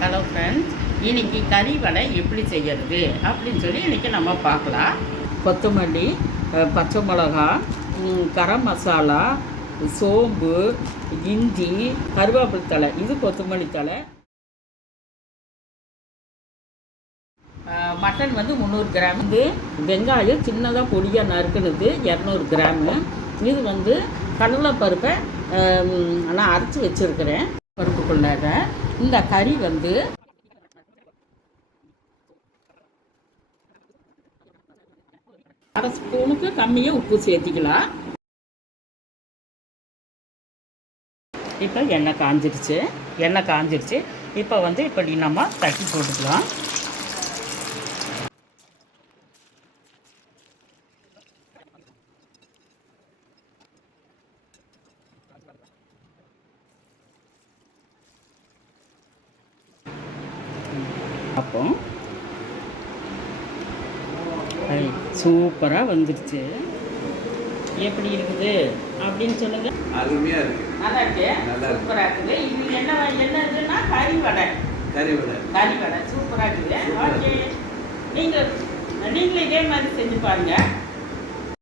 Hello friends, இன்றைக்கி கறி வடை எப்படி செய்கிறது அப்படின்னு சொல்லி இன்றைக்கி நம்ம பார்க்கலாம். கொத்தமல்லி, பச்சை மிளகா, கரம் மசாலா, சோம்பு, இஞ்சி, கருவேப்பிலை தழை, இது கொத்தமல்லி தழை. மட்டன் வந்து 300 கிராம். இது வெங்காயம் சின்னதாக பொடியாக நறுக்குனது 200 கிராமு. இது வந்து கடலைப்பருப்பை நான் அரைச்சி வச்சுருக்கிறேன். பருப்புக்குள்ளாக இந்த கறி வந்து அரை ஸ்பூனுக்கு கம்மியாக உப்பு சேர்த்திக்கலாம். இப்போ எண்ணெய் காஞ்சிருச்சு. இப்போ வந்து இப்படி நம்ம தட்டி போட்டுக்கலாம். அப்போ சூப்பராக வந்துடுச்சு. எப்படி இருக்குது அப்படின்னு சொல்லுங்க. அருமையாக இருக்கு. நல்லா இருக்கு. சூப்பராக இருக்குது. இது என்னதுன்னா கறி வடை சூப்பராக இருக்குது. ஓகே, நீங்களே இதே மாதிரி செஞ்சு பாருங்கள்.